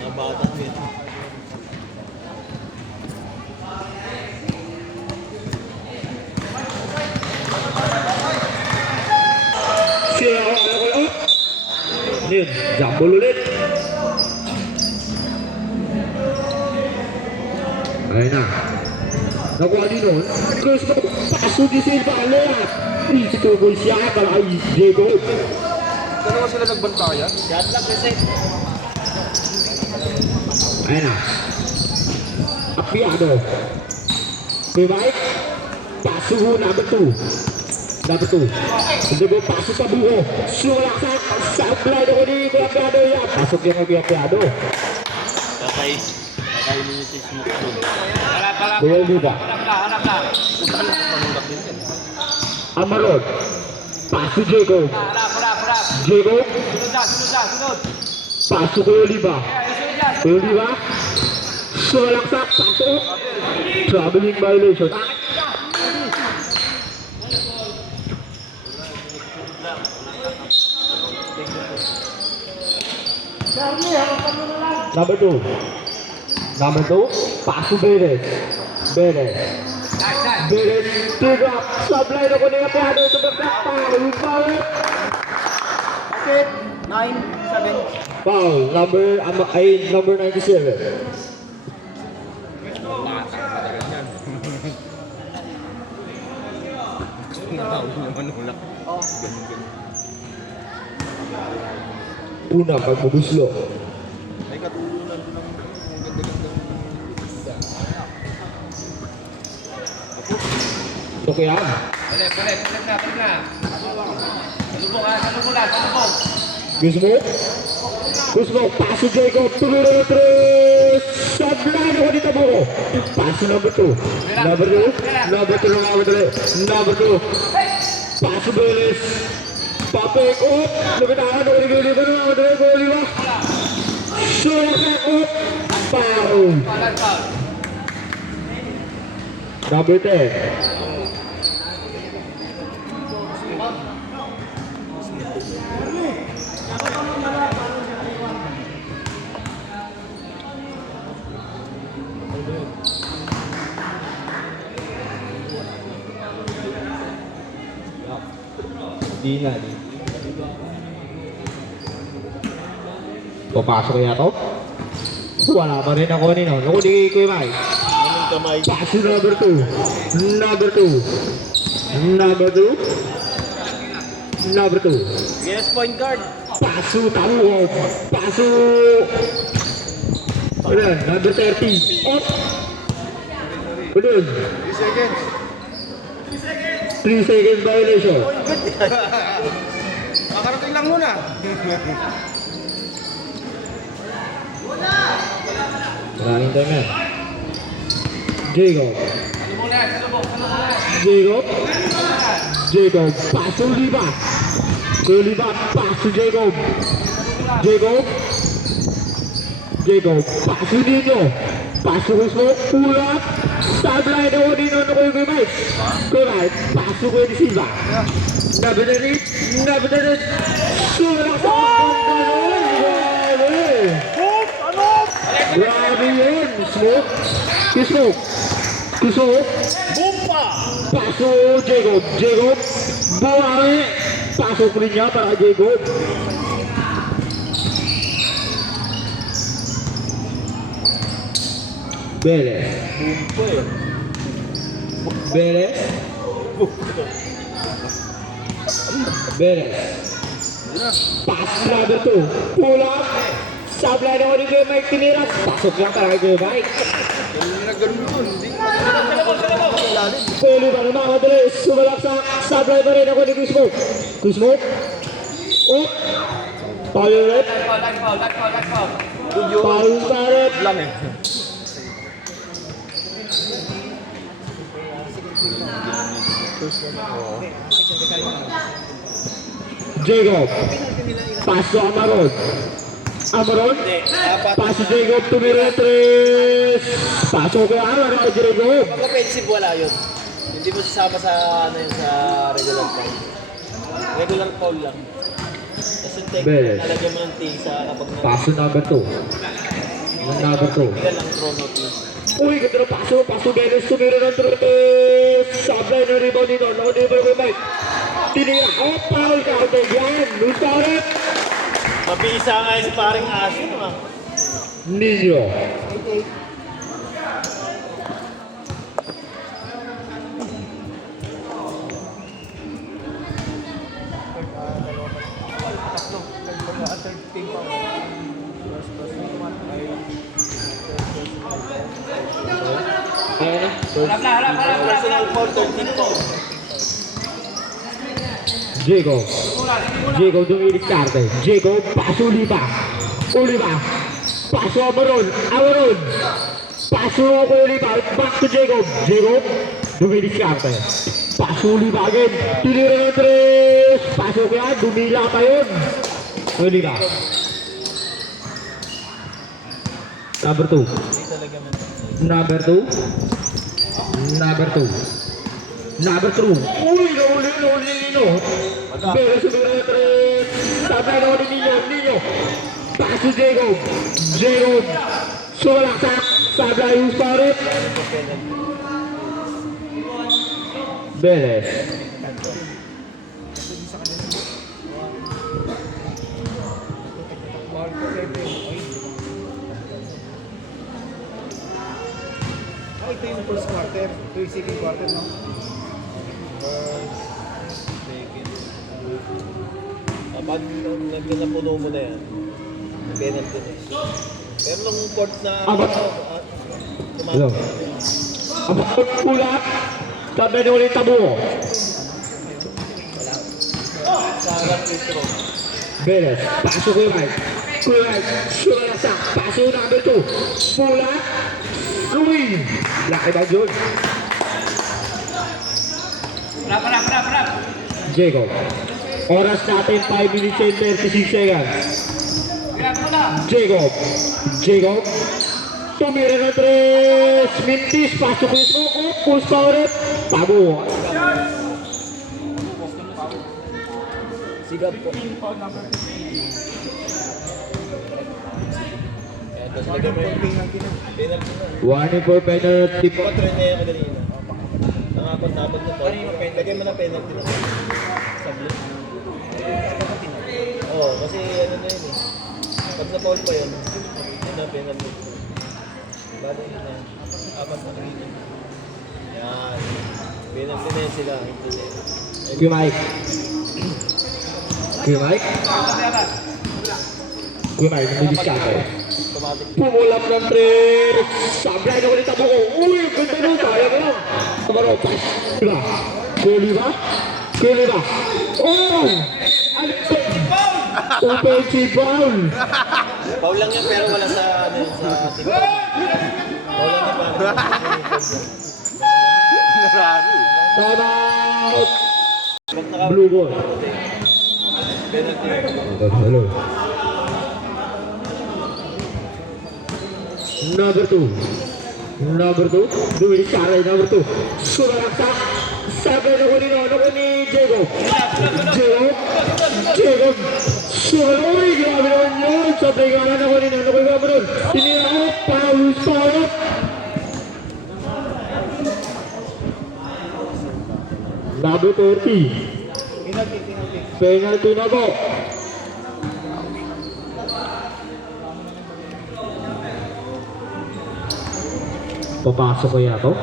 Mga bata dito. Siya ako ulit. Yun, jumble ulit. Ayun na. Nakuha din nun. Gusto ko, paso di Silva, Alea. Easy to goal siya, para kay Diego. Dalawa sila nagbantayan. Shot lang kasi. Ayun na. Apiado. Bebay. Paso ho, number 2. Number 2. Diego, paso sa buho. Sulaksak. Sablay na ko ni Apiado yan. Pasok yan kay Apiado. Kakay niyo si Smoke doon. Buho diba? Hanap ka. Punta lang manulak din yan. Amarod. Paso Diego. Harap. Diego. Sunod. Paso kay Oliva. Kay Oliva. Sulaksak. Pasok. Traveling violation. Number 2. Number 2. Paso Beres. Beres. Tiga. Sablay na ko ni Apiado. Ito ba? Foul. Okay. 9-7. Foul. Number 97. Nakahuli na manulak. Unang pagbubuslo. May katulunan ko ng ganda-ganda. Okay yan. Balik na. Salubong. Gusto mo, paso Diego, tumiro na 3. Sablay na ko dito mo. Paso number 2. Number 2 lang ako dali. Number 2. Paso Beres. Papek up. Lumitahan ako ni Giliban na ako dali. Oliva. Sulaksak up. Foul. Number 10. Di na. Papasok kaya to? Wala pa rin ako nino. Naku di Kuya Mike. Anong kamay? Paso number 2. Number 2. Yes, point guard. Paso taluhog. Paso. Ayan, number 30. Up. Ayan. 3 seconds. 3 seconds violation. Makarating lang muna. Maraming time yan. Jacob. Paso Oliva. Paso Jacob. Paso Nino. Paso Husmo. Pulat. Sablay na ko Nino na ko yung Mike. Correct. Paso ko yung Silva. Nabitanit. Sulak sa grabe yun. Smoke. Bumpa! Paso Jacob. Buwari. Pasok rin niya para Jacob. Beres. Bumpa eh. Beres. Pass number 2. Pull up. Sablay na ko ni Kuya Mike tinira. Pasok lang para kay Kuya Mike. Ganun. Hindi. Pwede ba naman madali? Sumalaksak. Sablay pa rin ako ni Kuzmo. Oh. Foul ulit. Foul pa rin. Lang eh. Jacob. Paso Amarod. Paso Jacob. Tumira 3. Paso kaya Amarod. Jacob. Pag offensive, wala yun. Hindi mo sasama sa, ano yun, sa regular foul. Regular foul lang. Kasi tek, Beres. nalagyan mo ng tisa kapag Paso number 2. Number 2. Tingnan lang chrono please. Uy, ganda ng paso. Paso Beres. Tumira ng Torres. Sablay na rebound nito. Nakadibal ko Mike. Tinira. Oh, foul ka. Yan. Luis Torres. Mabisa nga yung sparring aso ah. Nino. Personal foul 13 po. Jacob dumidiskarte. Jacob, paso Oliva. Paso Amaron. Paso ko Oliva. Back to Jacob. Jacob, dumidiskarte. Paso Oliva again. Tinira ng 3. Paso ko yan. Dumila pa yun. Oliva. Number 2. Number 2. Uy, nahuli Nino. Pero sumira ng 3. Sabay na ni Nino. Paso Jacob. Sumalaksak. Sabay yung Sparet. Beres. Ito yung first quarter. Ito yung second quarter, no? Kapag nagkanapuno mo na yan, penalty na. Pero nung fourth na Hello. Abot pulat. Sabay na ulit tabo. sa free throw. Beres. Paso ko yung Mike. Sumalaksak. Paso number 2. Pulat. Swing. Laki ba yun? Rap. Jacob. Oras natin 5 minutes and 36 seconds. Jacob. Tumira na 3. Mintis. Pasok yung smoke. Push pa ulit. Tabo. Sigap po. Tapos lagyan mo yung penalty na. Warning for penalty po. 4 na yan kanina. Nangapat-napat na foul. Lagyan mo na penalty na. Sablit. Oo, kasi ano na yun eh. Pag na-foul pa yun, yun na penalty. Bali yun na. Apat na kanina. Yan. Penalty na yun sila. Kuya Mike. Namilis ka ako. Automatic. Pumulap ng 3. Sablay na ulit ako. Uy, ang ganda nun. Sayang lang. Amaro, pass. Kuliba. Oh! Ano ito? Offensive foul. Foul lang yan pero wala sa ano yun, sa team. Foul lang yan para Time out. pag naka Blue ball. penalty. Hello. Number 2. Dumilis ka rin. Number 2. Sumalaksak. Sabi na ko ni Jacob. Uy, grabe naman yun. Sabi nga na ako ni Jacob. Tinira ko. Foul. Number 30. Penalty na po. Papasok kaya to?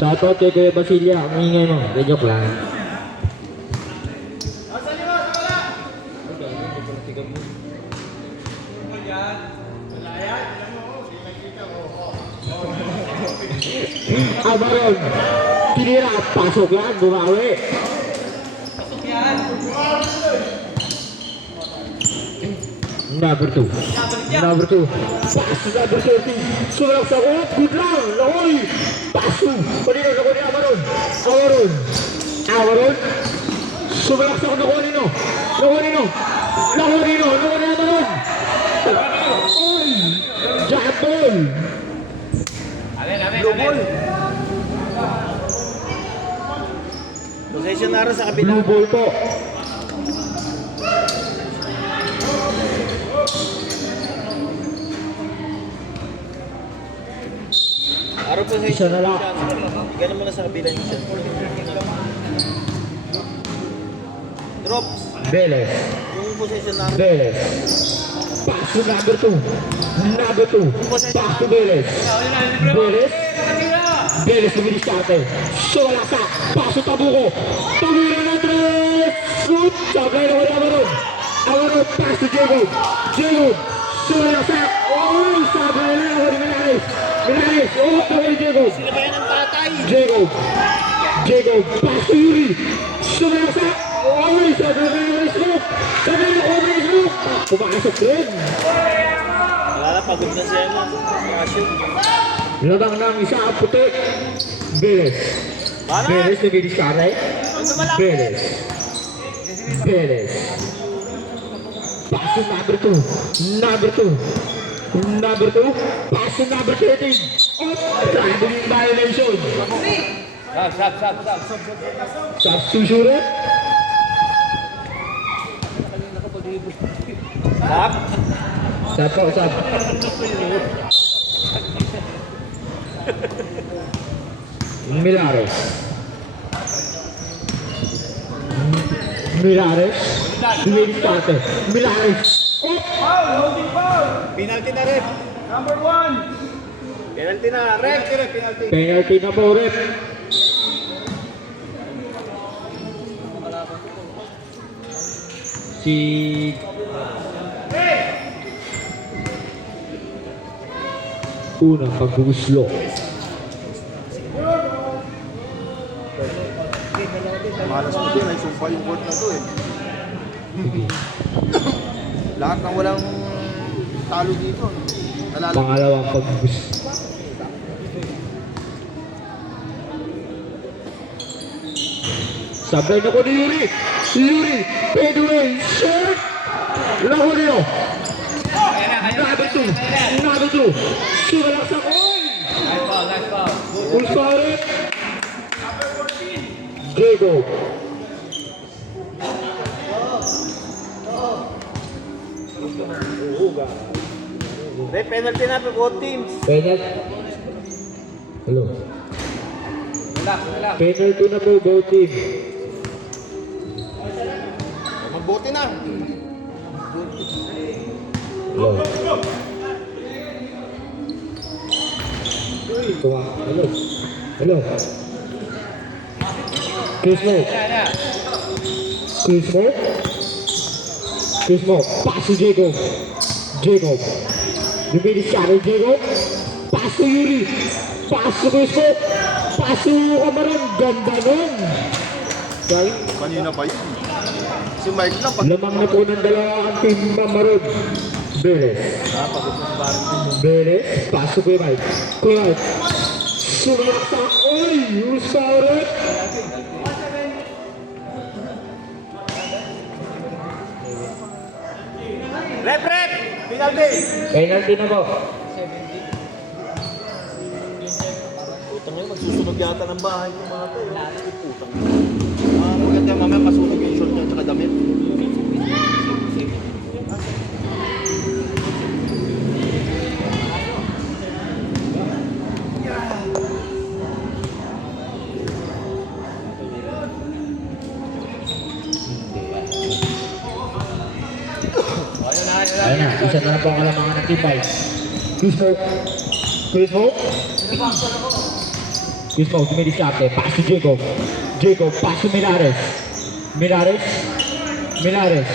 Shoutout kay Kuya Basilia. Ang ingay mo. Joke lang. Amaron. Tinira. Pasok yan. Bumawi. Number 2. Pass to number 30. Sumalak sa kuot. Good lang. Lahoy. Pass to. Kanino ni Amaron. Sumalak sa kuot. Nakuha ni Amaron. Oy. Jack ball. Blue ball. Possession na rin sa kabila. Blue ball po. Araw possession. Isa na lang. Ganun mo na sa kabila yung shot. Drops. Velez. Yung possession na rin. Velez. Pass to number 2. Number 2. Pass to Velez. Velez. Velez lumilis sa atin. Sumalasa. Pass to Tabuko. Tumira ng 3. Shoot. Sablay na wala Amaron. Amaron. Pass to Jacob. Jacob. Sumalasa. Oh, sablay na wala Minares. Minares. Oh, tawag ni Jacob. Sino ba yan ang tatay? Jacob. Jacob. Pass to Yuri. Sumalasa. Oh, sablay na wala Smoke. Sablay na wala Smoke. Pumasok rin. Wala na, pagod na siya na. Passion. Labang ng isa ang puti. Velez. Velez lumilis sa atin. Velez. Velez. Pass to number 2. Number 2. Number 2. Pass to number 13. Oh, traveling violation. Sab. Substitution. Tap. Sab po, sab. Milares. Milares. Lumilis sa atin. Milares. Oh! Penalty na rep. Number 1. Penalty na rep. Penalty na po rin. Si unang pagguguslo. Malas mo din, ay sumpa yung court na to eh. Sige. Lahat ng walang talo dito. Nalala. Pangalawang pagguguslo. Sabay na ko ni Yuri. Yuri. Pedway. Short. Lahoreo. Number 2. Number 2. Sumalak sa oy. Nice ball. Full score. Diego. Rep, penalty na for both teams. Penalty. Hello. Relax. Penalty na po both team. Magbuti na. Hello. Tuma. Hello. Hello. Chris Mo. Chris Mo. Chris Mo. Pass to Jacob. Jacob. Lumilis siya rin Jacob. Pass to Yuri. Pass to Chris Mo. Pass to Amaron. Ganda nun. Dahil Kanina pa yun. Si Mike lang. lamang na po ng dalawa ang team Amaron. Velez. Pagod na si Baron. Velez. Pass to Kuya Mike. Kuya Mike. Sumak sa oy. Use power. Rep! Penalty! Penalty na po. Putang ngayon, magsusunog yata ng bahay ng mga to. Putang. Maganda mamaya masunog yung short niya at saka damit. Ayun na, isa na lang po ang kalamangan ng team 5. Chris Mo. Chris Mo. Chris Mo, tumilis siya. Pass to Jacob. Jacob, pass to Milares. Milares. Milares.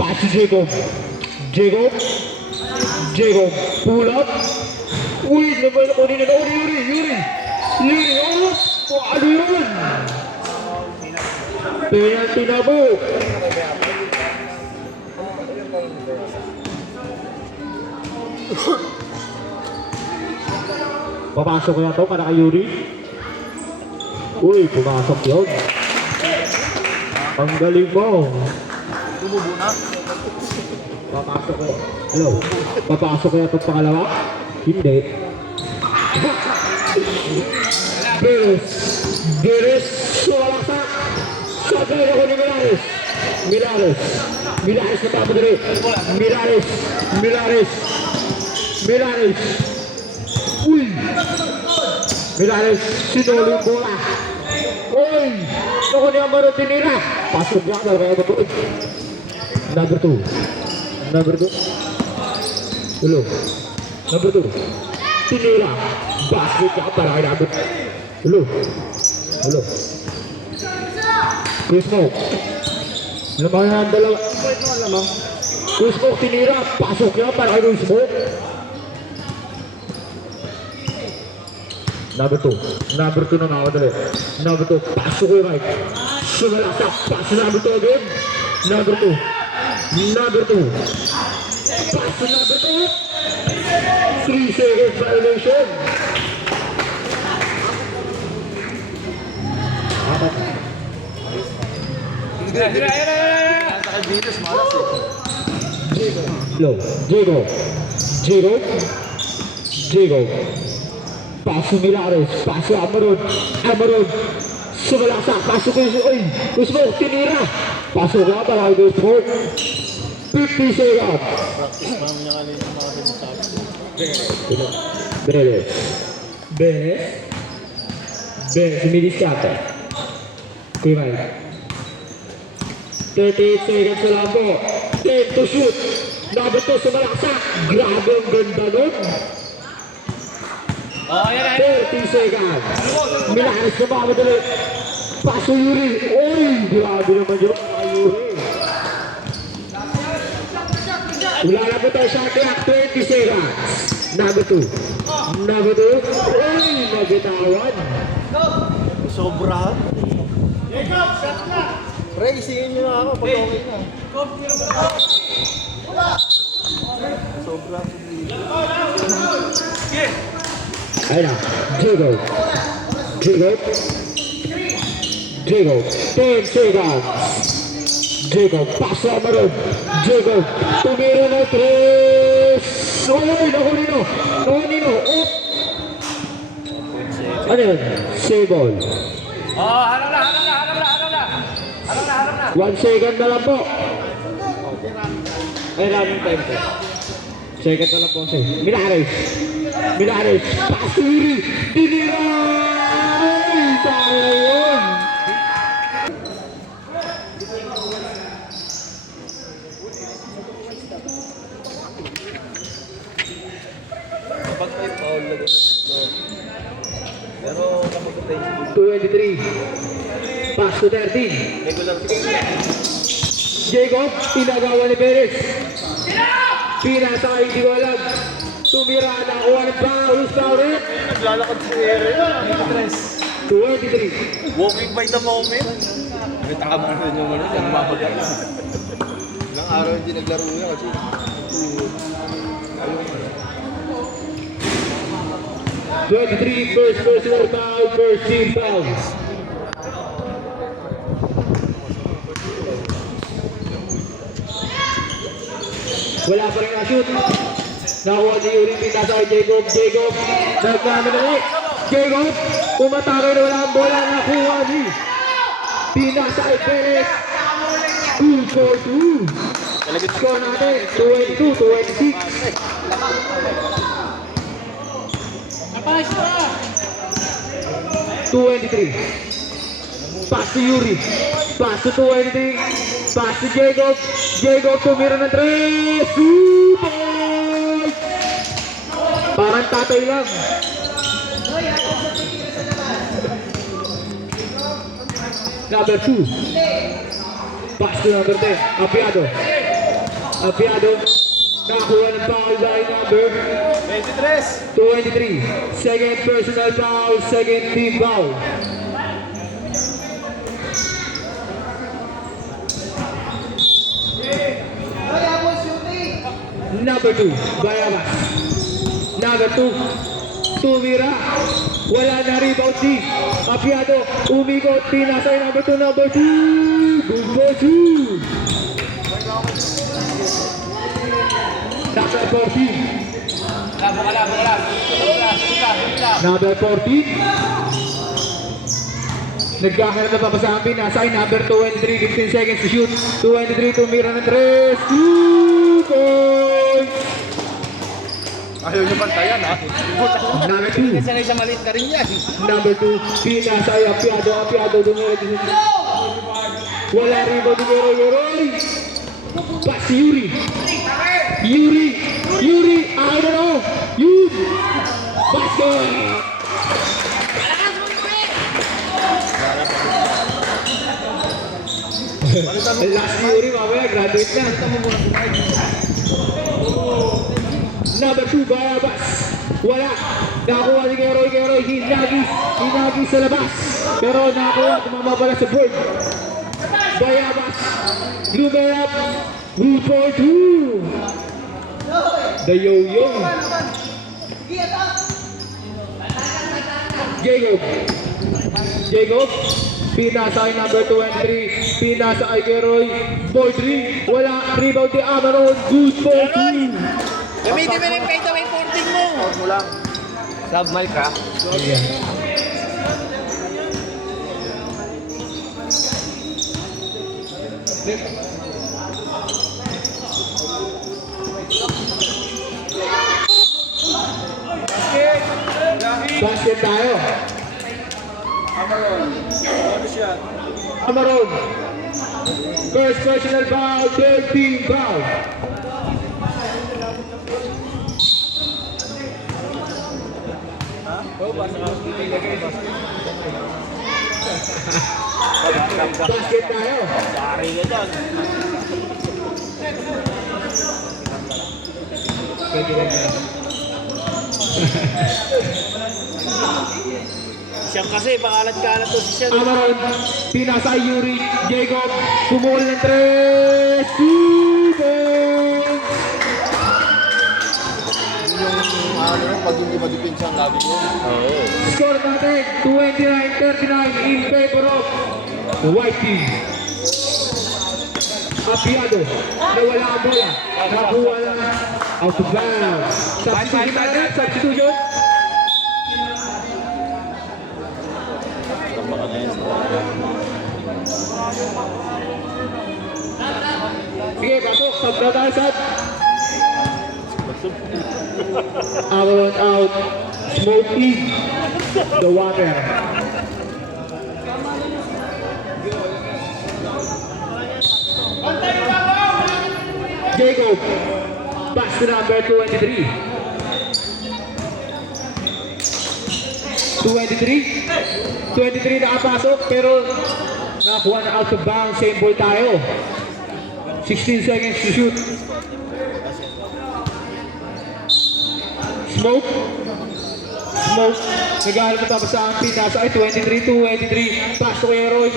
Pass to Jacob. Jacob. Jacob, pull up. Uy, naman ako nila. Oh, Yuri. Oh, ano yun? Penalty na po. Papasok kaya to para kay Yuri. Uy, pumasok yun. Ang galing mo. Tumubo na. Papasok ko. Hello? Papasok kaya itong pangalawa? Hindi. Beres. Sumalaksak. Sabay ako ni Milares. Milares na papadali. Milares. Uy! Milares, sinuli yung bola. Uy! Naku niya Amaro tinira. Pasok niya na kaya matuod. Number 2. Hello. Number 2. Tinira. Basket niya para kay number. Hello. Chris Smoke. Lamang yan dalawa. Chris Smoke tinira. Pasok niya para kay Chris Smoke. Number 2 na mamadali. Number 2, pasok ko yung right. Sumalaksak, pasok number 2 again. Number 2. Pasok number 2. 3 seconds violation. Apat. Nasa Calvinus, malas Diego. Paso Milares, paso Amaron, sumalaksak, paso Kuzmo, tinira, paso nga para kay Kuzmo, 50 seconds. Practice ma'am niya kanina yung mga sinasabi. Benes, sumidiskarte, Kuymay, 38 seconds na lang po, 10 to shoot, number 2 sumalaksak, grabe ang ganda nun. Oh, yan. 30 seconds. Milares na mamadali. Paso Yuri. Uy, grabe naman yun. Yuri. Wala na po tayo shot clock. 20 seconds. Number 2. Uy, nagitawan. Sobrahan. Pre, isingin nyo na ako pag okay na. Sobrang Ayun na. Diego. 10 seconds. Diego, paso Amaron. Diego, tumira na 3. Uy, Nahulino. Up. Ano yun? Save ball. Oh, harap na. 1 second na lang po. Ay, running time po. Second na lang po siya. Milares, paso Yuri. Dinira! Ay, sayang yun. kapag may foul na gano'n. Pero kapag ito yung 223. Pass to 13. regular Jacob, pinagawa ni Perez. Pinasa kay hindi ko alam. Tumira na kuha ng foul sa rin. naglalakad si Ere. 23. Walking by the moment. May tama na rin yung ano, yung mapagay. Ilang araw hindi naglaro niya kasi ayaw mo. 23, first personal foul, first team foul. Wala pa rin na-shoot. Nakuha ni Yuri, pinasa kay Jacob. Nagmamadali. Jacob, umatake na wala ang bola. Nakuha ni. Pinasa kay Perez. 2-4-2. Score natin, 22-26. 23. Pass to Yuri. Pass to 23. Pass to Jacob. Jacob tumira ng 3. Super! Parang tatay lang. Number 2. Pass to number 10. Apiado. Nakuha ng foul by number 23. Second personal foul, second team foul. Number 2, Bayabas. Number 2, tumira. Wala na rebound si Apiado. Umikot, pinasay number 2. Good for 2. Number 14. Number 14. Nagkahanap na papasabi, nasa ay number 23, 15 seconds to shoot. 23, tumira ng 3, 2 points! Ayaw niyo bantayan ha. Number 2, Sanay sa maliit na rin yan. number 2, pinasa ay Apiado, dumira din. Wala rebound, dumira. Pass si Yuri, I don't know, Yuri, basket! Last Yuri, mamaya, graduate na. Number 2, Bayabas. Wala. Nakakuha ni Keroy. Hinagi sa labas. Pero nakakuha, tumama pala sa board. Bayabas. Lumayap. 2-4-2. The yo-yo. Jacob. Pinasa ay number 23. Pinasa ay Keroy. Boy 3. Wala. Rebound ni Amaron. Good for 2. Gamitin mo ng kahit may 14 mo. Huwag mo lang. Sub mic ha. Basket tayo. Amaron. First personal foul, 13 foul. Basket tayo. Dari ka dyan. Pwede rin yan. Siya kasi, pangalat-kalat to siya. Amaron, pinasa Yuri, Jacob, sumuli ng 3, 2 points! Yung pag hindi madipinsa ang labi ko. Oo. Score natin, 29-39 in favor of the white team. Apiado, nawala ang bola, nakuha lang out of bounds. Substitution. Baka na yan. Sige, pasok, sub na tayo, sub. Out, out, smoke in the water. Jacob, pass to number 23. 23 nakapasok pero nakakuha na out of bounds. Same ball tayo. 16 seconds to shoot. Smoke. Naghahanap na tapos sa ampin. Nasa ay 23. Pass to Keroy.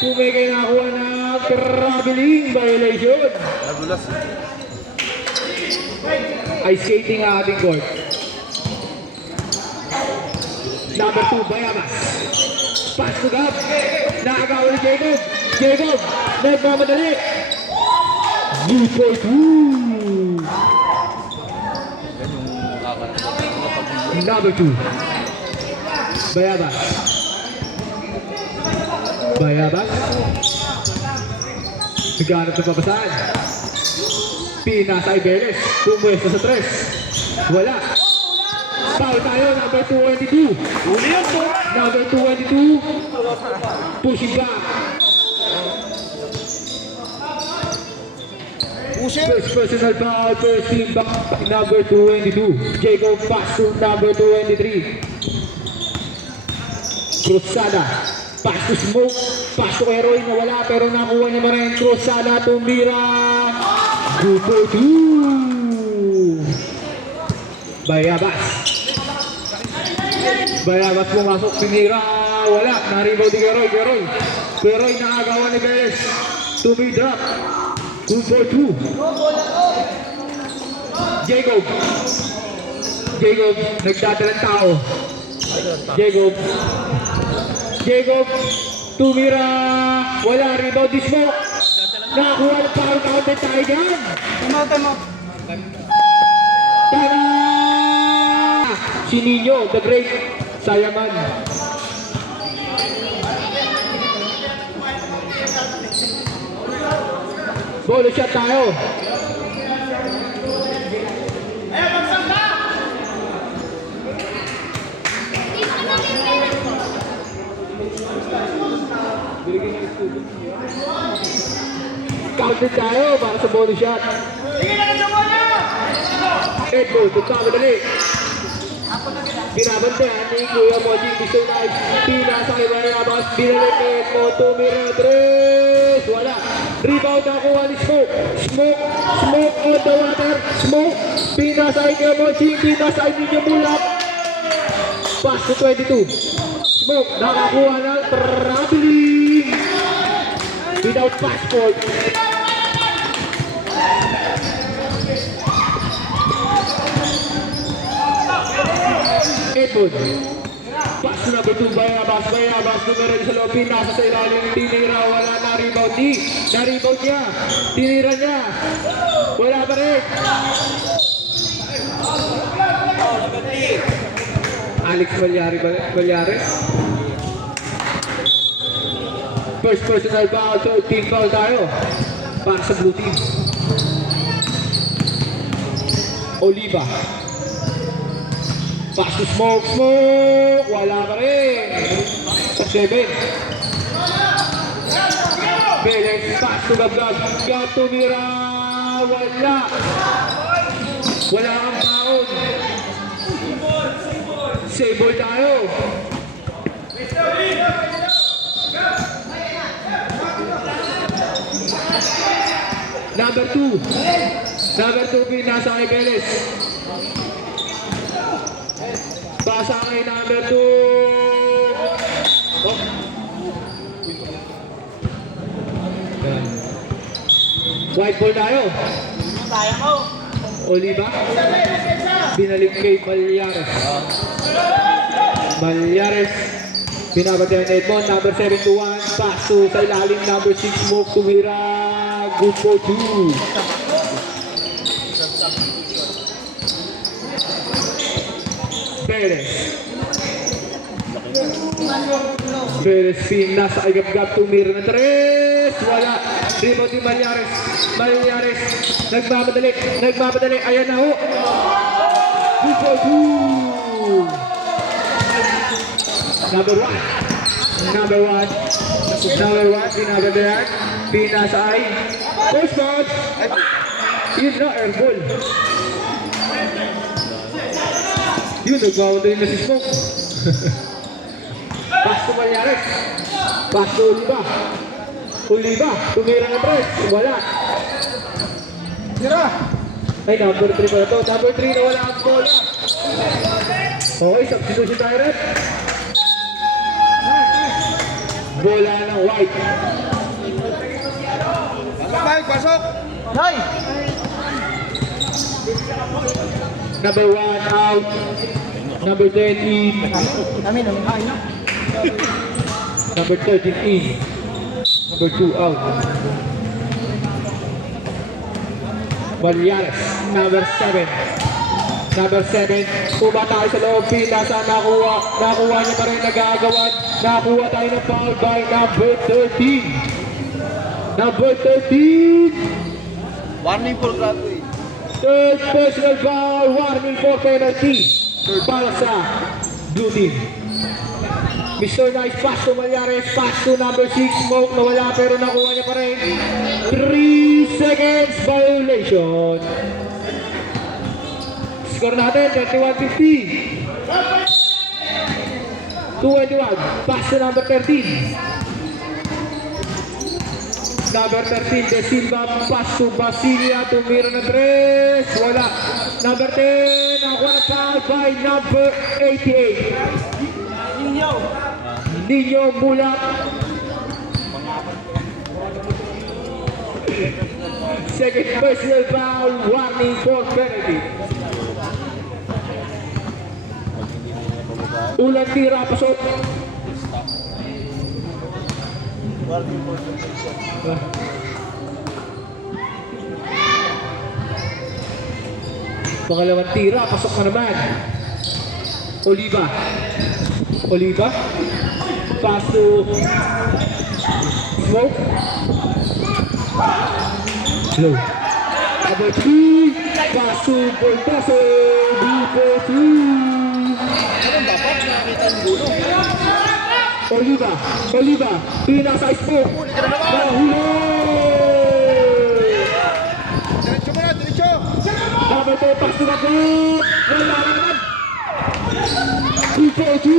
Pumigay na nakuha na traveling violation. Nagulas. Ice skating ang ating court. Number 2, Bayabas. Pass to Gab. Nakagawa ni Jacob. Nagmamadali. Good for 2. Number 2. Bayabas. Naghanap ng papasahan. Pinasa ay Beles. Pumwesto sa 3. Wala. Foul tayo, number 222. Uli yun po. Number 222. Pushing back. First personal foul, first team back, number 222. Jacob pass to number 223. Cruzada. Pass to Smoke. Pass to Keroy na wala pero nakuha naman rin. Cruzada tumira. Good for 2. Bayabas pumasok, pinira, wala, na-rebound ni Keroy nakagawa ni Beles, to be drop, 2 for 2. Jacob, nagdadalang tao. Jacob, tumira, wala, rebound ni Smoke, nakakuha ng power counter tayo dyan. Tama. Si Nino, the great Sayaman. Bonus shot tayo. Counted tayo para sa bonus shot. Edmond, magkamadali. Binabantayan ni Kuya Moji, Mr. Knight. Pinasa kay Barabas, binalik ni Edmond, tumira, tres. Wala. Rebound nakuha ni Smoke. Smoke on the water. Smoke. Pinasa kay Kuya Moji, pinasa kay Ninyo Mulak. Pass to 22. Smoke, nakakuha ng traveling. Without passport. Edmond. Pass number 2, Bayabas, numero sa loob, nasa sa ilalim, tinira, wala na rebound, na-rebound niya, tinira niya, wala pa rin. Alex Valyares. First personal foul, so team foul tayo, para sa blue team. Oliva. Pass to Smoke, wala pa rin. 7. Beles, pass to Gab, tumira, wala. Wala kang baon. Save ball tayo. Number 2, pinasa kay Beles. Pasa kay number 2. Oh. White ball tayo. Oliva. Binalik kay Valyares. Binabatihan ni Edmond. Number 7 to 1. Pass to sa ilalim. Number 6 Smoke. Tumira. Good for 2. Perez pin nasa agap-gap, tumira ng 3, wala. Rebound ni Valyares, nagmamadali, ayan na ho. Good for 2. Number 1, binabadayan, pinasa ay first bounce. Yun na, airball. Yun, nagmamadali na si Smoke. Pass to Valyares. Pass to Oliva. Tumira ng 3. Wala. Ay, number 3 pa na to. Number 3 na wala ang bola. Okay, substitution tayo rin. Bola ng White. Pasok! Number 1 out. Number 10 in. Number 13 in. Number 2 out. Valyares. Number 7. Pumatay sa loob. Pinasa. Nakuha niya pa rin. Nag-aagawan. Nakuha tayo ng foul by number 13. Warning for graduate. Third personal foul. Warning for penalty. Para sa blue team. Mr. Nice, pass to Valyares, pass to number 6, Smoke, nawala pero nakuha niya pa rin. 3 seconds violation. Score natin, 31-50. 2-21, pass to number 13. Number 13, De Silva, pass to Basilia, tumira na 3, wala. Number 10, nakuha na foul by number 88. Ninyo Mulak. Second personal foul, warning for penalty. Ulang tira, pasok. Pangalawang tira, pasok na naman. Oliva. Pass to Smoke. Low. Number 3. Pasubol pase. Number 3. Ano dapat? Nakakita ang gulo. Oliva. Pinasa smoke. Nahuli. Diretso mo na, diretso. Number 2. Pass to the goal. Wala naman. 2-4-2.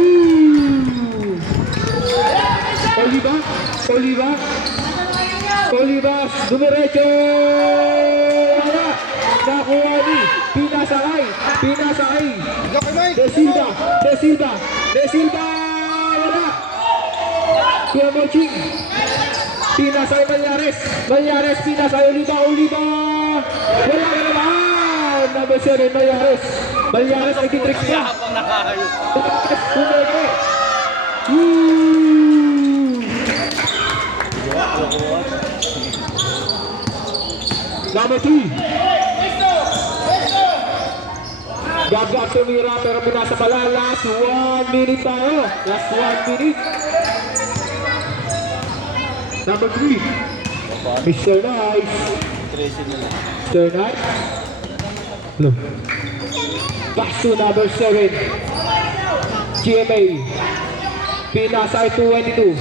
Oliva. Dumiretso. Wala. Nakuha ni. Pinasakay. Lock and Mike. De Silva. Wala. Kuya Moching. Pinasay Malyares. Pinasay Oliva. Wala ka naman. Number 7, Malyares ay titricks niya. Habang nakahayos. Kumeke. Number 3. Gagak tumira pero pinasa pala. Last 1 minute tayo. Number 3. Mr. Nice. Look. Pass to number 7. GMA. Pinasay 22.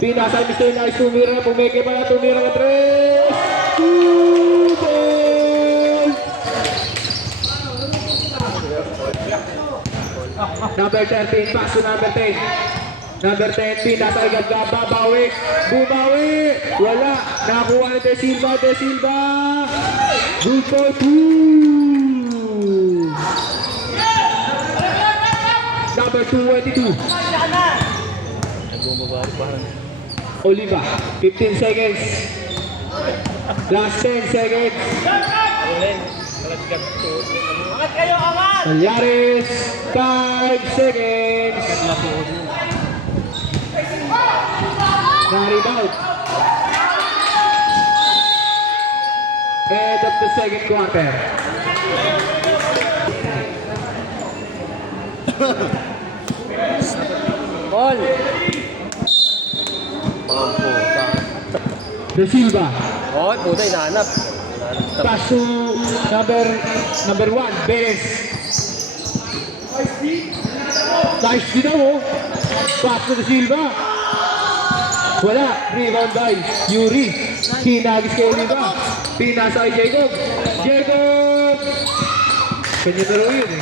Pinasay Mr. Nice. Tumira. Pumeke pala. Tumira ka 3. 2 goal. Number 13. Pass to number 10. Number 10, pinasay ganda, bumawi, wala, nakuha ni De Silva, good for 2. Number 22, Oliva, 15 seconds, last 10 seconds, Malyares, 5 seconds, na-rebound. End of the second quarter. Ball! De Silva. Oh, puta, hinahanap. Pass to number 1, Perez. Nice dinamo. Pass to De Silva. Wala, rebound by Yuri. Hinagis kay Oliva. Pinasa kay Jacob. Kanya na rin yun eh.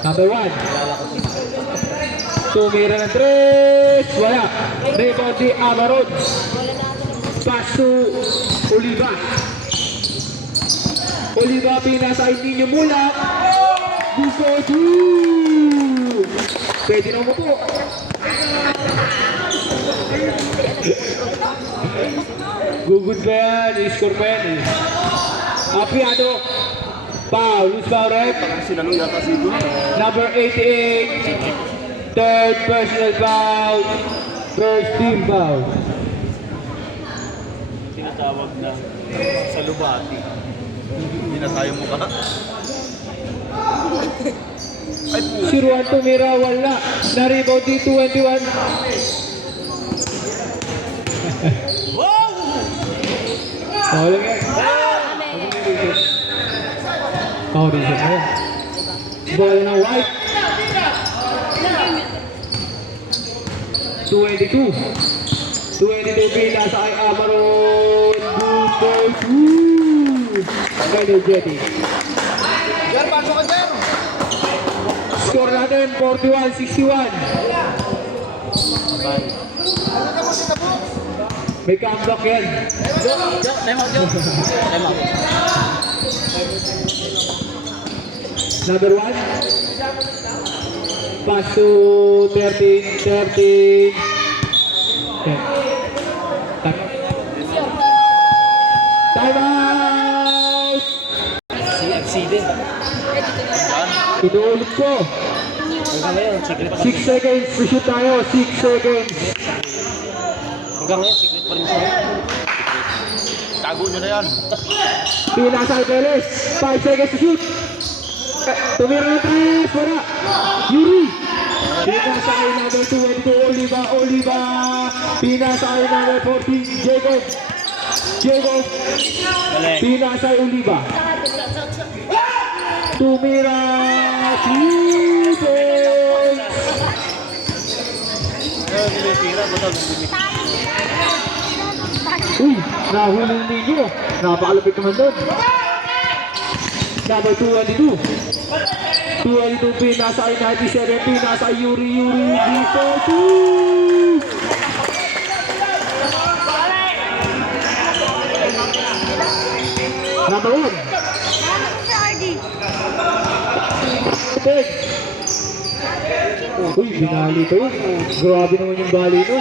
Number 1. Tumira ng 3. Wala. Rebound si Amarod. Pass to Oliva. Pinasa kay Ninyo Mula. Gusto 2! Pwede na mo po. Gugod ba yan? I-score pa yan eh. Apiano. Foul. Loose foul rep. Sinalo yata siguro. Number 88. Third personal foul. First team foul. Tinatawag na sa Lubati. Hindi na tayo mukha. Si Juan tumira, wala. Na-rebound di 21. Foul lang yan. Foul din siya. Ball na white. 22. 22 pinasa kay Amaron. Good for 2. Energetic. Jer, pasok ka Jer! Score natin 41-61. May comeback yan. Number 1. Pass to 13. Time out! CFC din. Inuulit ko. Hanggang ngayon, secret pa 6 seconds. Reshoot tayo. 6 seconds. Hanggang ngayon, secret pa rin siya. Tago nyo na yan. Pinasa kay Perez. 5 seconds to shoot. Tumira ng 3. Wala. Yuri. Pinasa kay number 22, Oliva. Pinasa kay number 14, Jacob. Pinasa kay Oliva. Tumira. Uy, nahulong ninyo. Napakalapit naman doon. Number 22. 22 pinasa kay 97, pinasa kay Yuri dito. Number 1. Uy, binali ko yun. Grabe naman yung bali nun.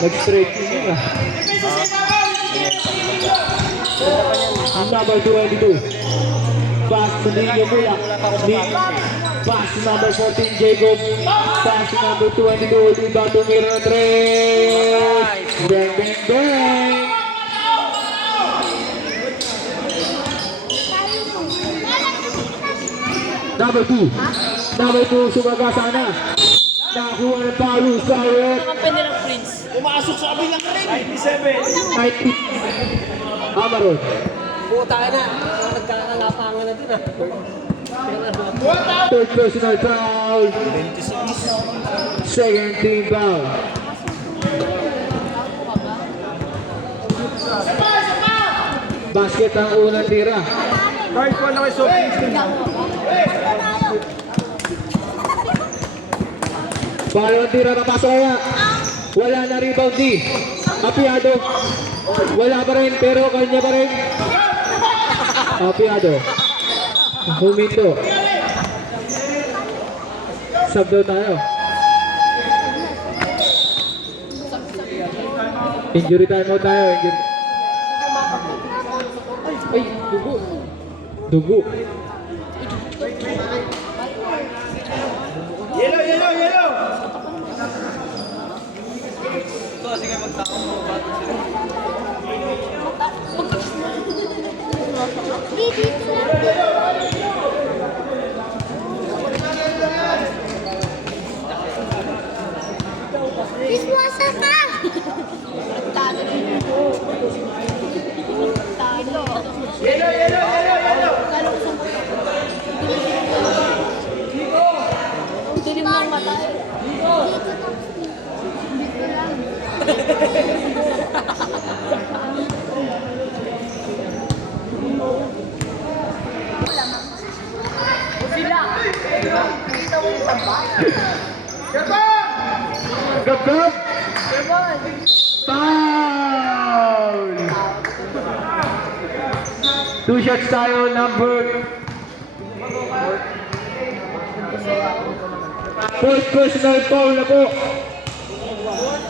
Nag-stretching yun ah. Number 22. Pass to Nino Mula. Pass to number 14, Jacob. Pass to number 22, Oliva. Tumira na 3. Bang. Number 2, sumaga sana. Nakakuha ng palo sa red. Umasok sa kabilang ring. 90. Amaron. Puta ka na. Nagkakalapangan na din ah. Third personal foul. Second team foul. Basket ang unang tira. Kahit wala kay Sophie. Pangalawang tira na pasaya. Wala na rebound di. Apiado. Wala pa rin pero kanya pa rin. Apiado. Huminto. Sub daw tayo. Injury time mo tayo. Ay, dugo. Yellow! Sige, magtao mo. Bato sila. Biswasa ka! Yellow! Dilim ng mata eh. Dito lang. Sila! Kita mo yung tamba? Gabgab! Foul! 2 shots tayo, number... Fourth personal foul na po.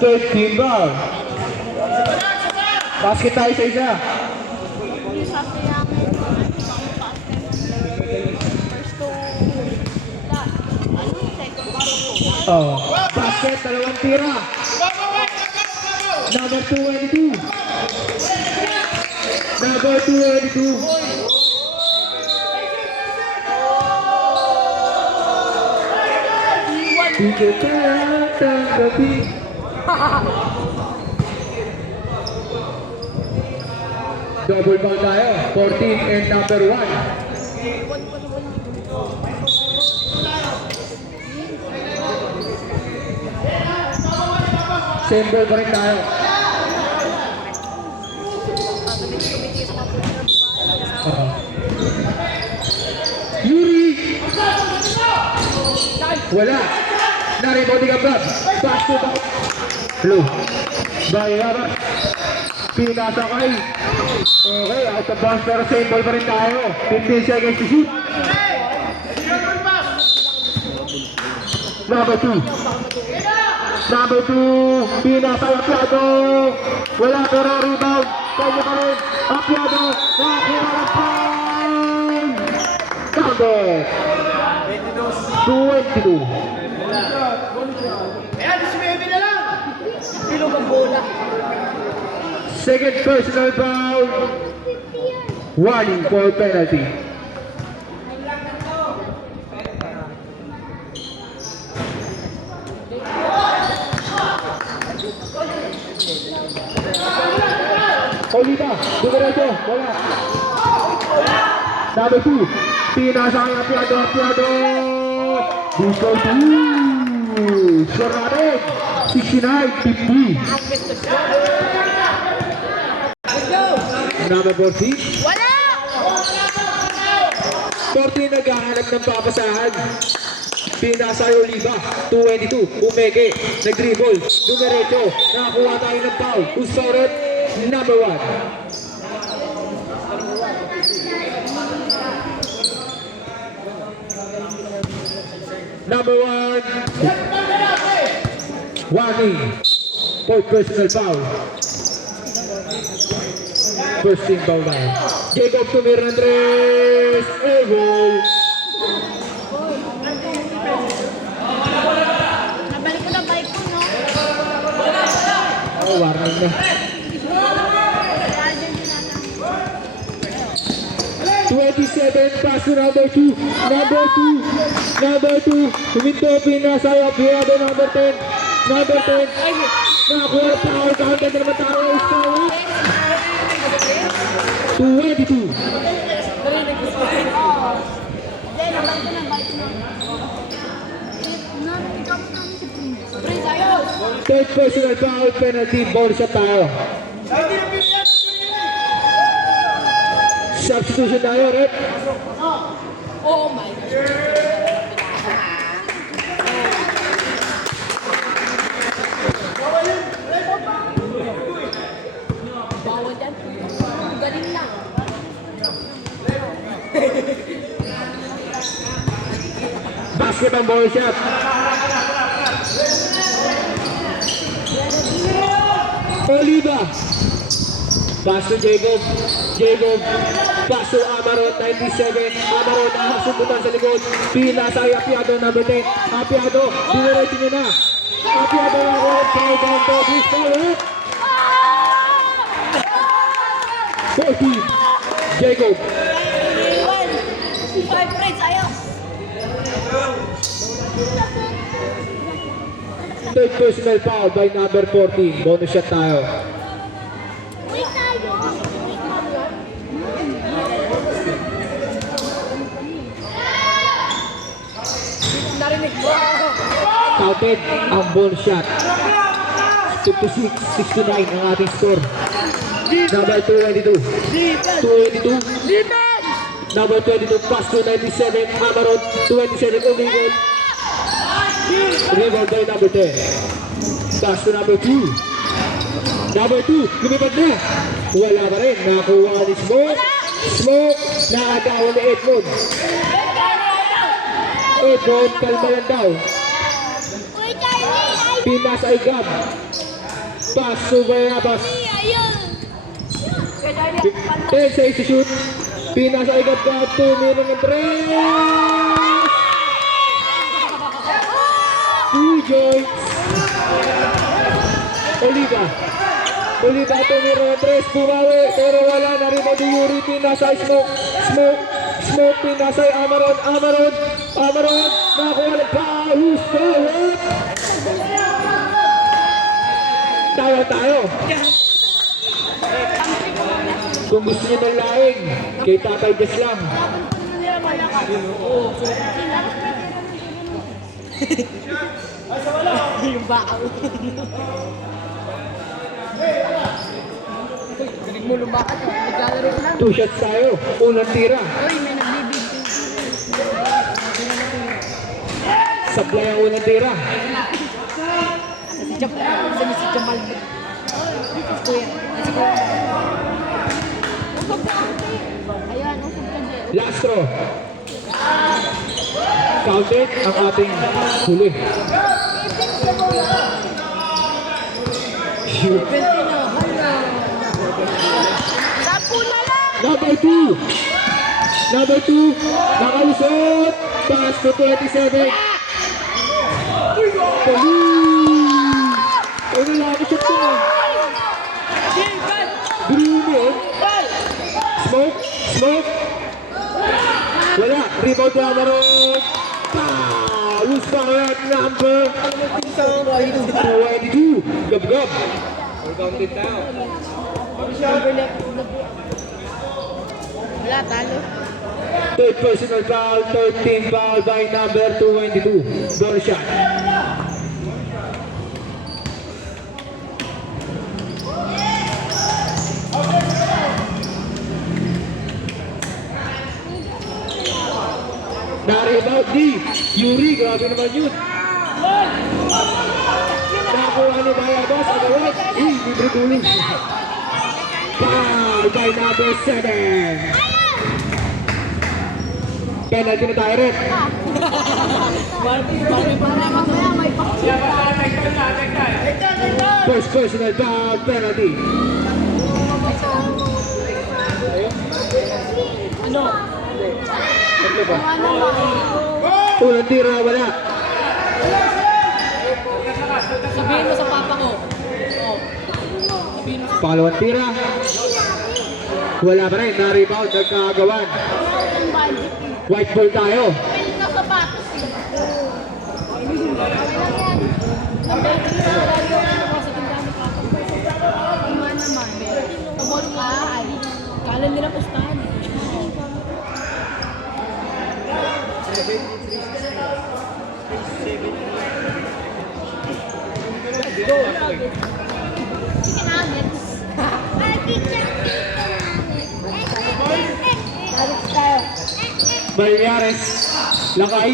Third team foul. Basket tayo sa isa. Oh, basket, dalawang tira. Number 22. Number 22. Di kita tanggapi. Double ball tayo. 14 and number 1. Same ball pa rin tayo. Yuri! Wala! Nari-body ka, Brad. Pass to back. Blue. Bayara. Pinasa kay. Okay, out of bounds pero same ball pa rin tayo. 15 seconds to shoot. Number 2. Number 2. Pinasa Apiado. Wala pero rebound. Kaya pa rin. Apiado. Nakakuha ng foul. Counter. 22. Ayan, si Baby na lang! Bilog ang bola. Second personal foul. Warning for penalty. Dumiretso, wala. Number 2, pinasang Apiado. Equal to score natin, 69-50. Number 14. Wala! 14 naghahanap ng papasahan. Pinasay Oliva, 222, Umeke, nag-dribble, dumiretso, nakakuha tayo ng foul. Who's favorite? Number 1. Number 1. Warning for personal foul. First team foul na. Jacob Tumir Andres, goal. Nabalik ko na bike ko, no? Oh, warning na. Kaya dyan din 27, pass to number 2. Number 2. Huminto, pinasay, Apiado, number 10. Nakakuha power, counted na naman tayo. 22. Then, nabalik ko na bike ko. Nag-drop na si Prince. Prince, ayos! Third personal foul, penalty, ball shot tayo. Substitution tayo, rep. Oh my God. Bawal yan. Galing lang. Basket ang ball shot. Oliva. Pass to Jacob. Pass to Amarot, 97. Amarot, nakasubutan sa likod. Pinasay Apiado, number 10. Apiado, diniretso niya na. Apiado na ako. Foul down to. Please foul. 14. Jacob. Five Prince, ayos! Third personal foul by number 14. Bonus shot tayo. Wait tayo! Wait mo lang. Narinig mo! Counted ang bonus shot. 56-69 ang ating score. Number 222. 222. Number 22, pass to 97. Amarot, 27. Umigol. Rebound by number 10. Pass to number 2. Number 2, lumipad na. Wala pa rin. Nakakuha ni Smoke. Nakagawa ni Edmond. Kalma lang daw. Uy, Charlie! Pinas ay Gab. Pass to Bayabas. Ayun! 10 sa isi-shoot. Pinas ay Gab. Tumira ng 3. Two joints. Oliva tumira ng 3. Bumawi. Pero wala na rin ang Yuri. Pinas ay Smoke. Pinas ay Amaron. Nakakuha ng Who's forward? Tayo. Kung gusto niyo ng laing, kay Tatay Des lang. Yung bakaw. Galing mo lumakas. Naglalaro ko lang. 2 shots tayo. Unang tira. Uy, may nagbibig. Sablay ang unang tira. Si Jamal. Kuya. Si Kuya. Usog ka. Ayan, usog ka dyan. Lastro. Counted ang ating huli. Shoot. Sampu na lang! Number 2. Nakalusot. Pass to 27. Ano lang ako shot ko. Bruno. Smoke. Wala. Rebound to Amaron. Loose power number 22. Gab. All counted tayo. Number left. Wala, talo. Third personal foul, third team foul by number 22. Ball shot. Na-rebound di Yuri, grabe naman yun. Nakuha ni Bayabas, agawat. Libre tulong. Foul by number 7. Penalty na tayo rin. Mamaya may pakita. First personal foul, penalty. Ano? Unang tira, wala. Sabihin mo sa papa ko. Oh. Pangalawang tira. Wala pa rin, na-rebound, nagkagawan. White ball tayo. Kala nila pustahan. Chicken nuggets. Nuggets tayo. Balyares. Lakay.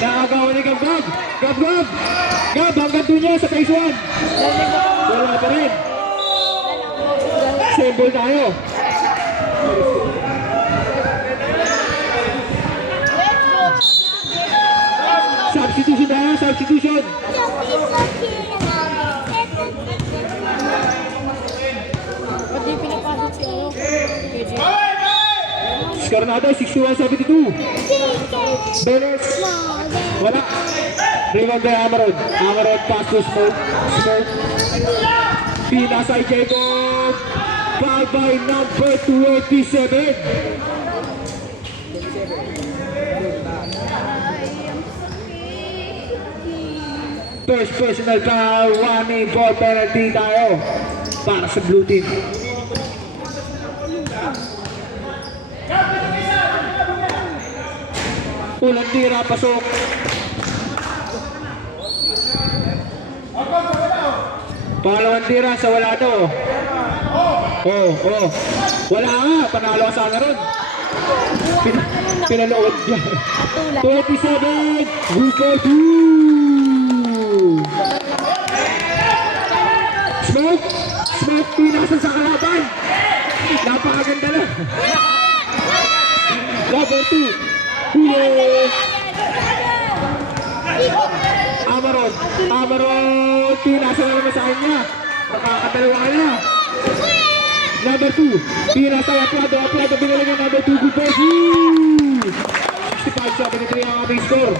Nakagawa ni Gab-Gab. Gab-Gab. Gab, hanggang doon niya sa phase 1. Wala pa rin. Same ball tayo. Substitution tayo, substitution. Pati yung pinapasok si ano? KJ. Score natin, 61-72. Benes. Wala. Rebound by Amarod. Amarod pass to Smoke. Smoke. Pinasay Jacob. Foul by number 27. First personal foul, 1 ball penalty tayo para sa blue team. Unang tira, pasok. Pangalawang tira sa wala to. Oh. Wala nga, panalo ka sana ron. Pinanood niya. 27, Ruko 2. Smoke, pinasa sa kalaban. Napakaganda na. Number 2. Huli! Amarod! Pinasa na naman sa kanya. Makakadalawa na. Number 2. Pinasa yung aplado. Binalik yung number 2. Good pass. 65-73 ang ating score.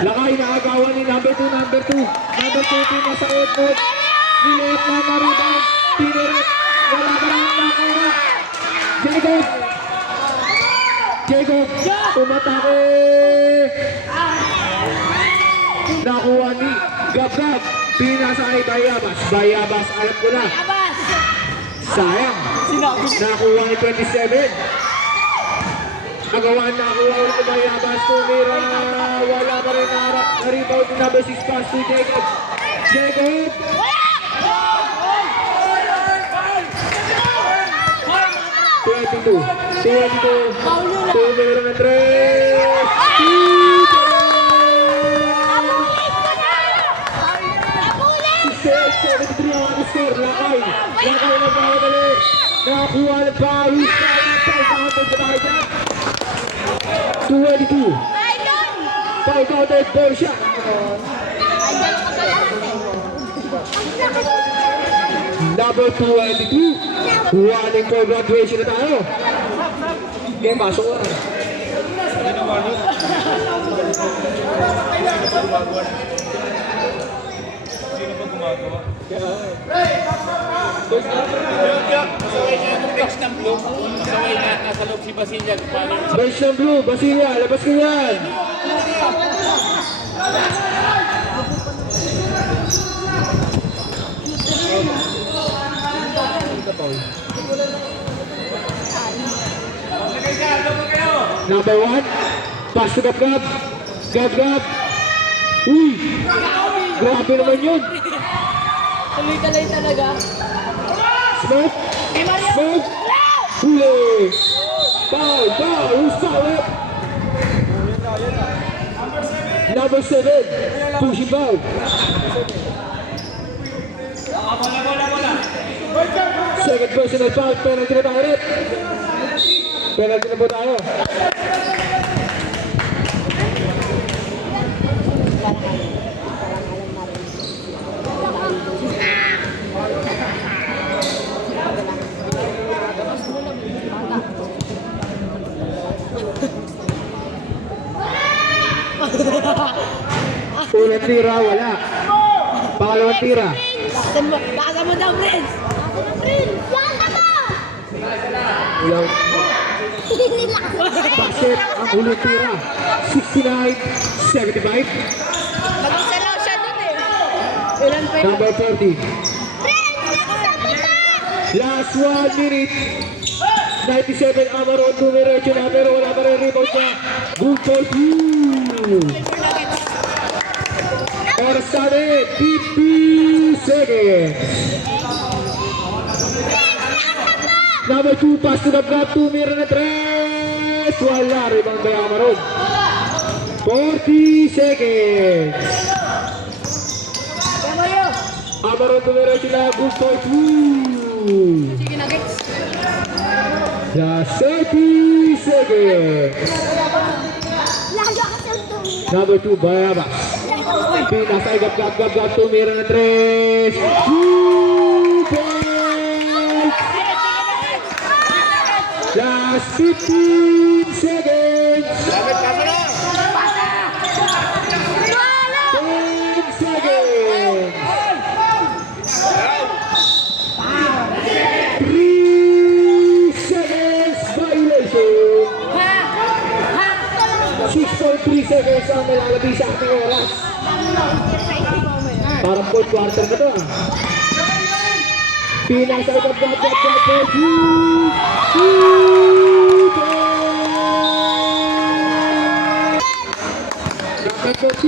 Lakay na agawan ni number 2. Number 2 pinasa output. Nilet na rebound. Pinirit. Wala pa rin nakakaya. Jacob. Umatake. Nakuha ni Gab-Gab. Pinasa kay Bayabas. Alam ko na. Sayang. Nakuha ni 27. Nagawa ulit ni Bayabas. Tumira. Wala pa rin na-rebound ni number 6 pass to Jacob. 22. Tumira na 3. Lakay na pahadali. Nakakuha ng pawis. 22. 500 ball shot. Number 22. Warning for graduation na tayo. Okay, pasok ko na. Sino pa Bench ng blue, Basilia, labas ka yan. Number 1, pass to Gab. Gab. Uy! Grabe naman yun. Tuloy-tuloy talaga. Smoke! Huli! Foul! Who's foul? Number 7, pushing foul. Second personal foul, penalty na tayo rin. Penalty na po tayo. Unang tira, wala. Pangalawang tira. Baka mo daw, Prince! Yan ka ba? Ulang. Basket ang unang tira. 69-75. Mag-isalaw siya dun eh. Ilan pa yun? Number 30. Last 1 minute. 97 Amaron, dumiretso na pero wala pa rin rebound niya. Good for 2. Oras natin, 50 seconds. Number 2, pass to the block, tumira na 3. Wala, rebound by Amaron. 40 seconds. Amaron dumiretso na, good for 2. Sige na, gets. Just 30 seconds. Lalo ka sa tumira. Number 2, Bayabas. Pinasay, gab, tumira na 3. 2 points. Just 15 seconds. 10 seconds. 3 seconds violation. 6.3 seconds ang nalalabi sa ating oras. Parang 4th quarter na to ah. Pinasay ka for 2.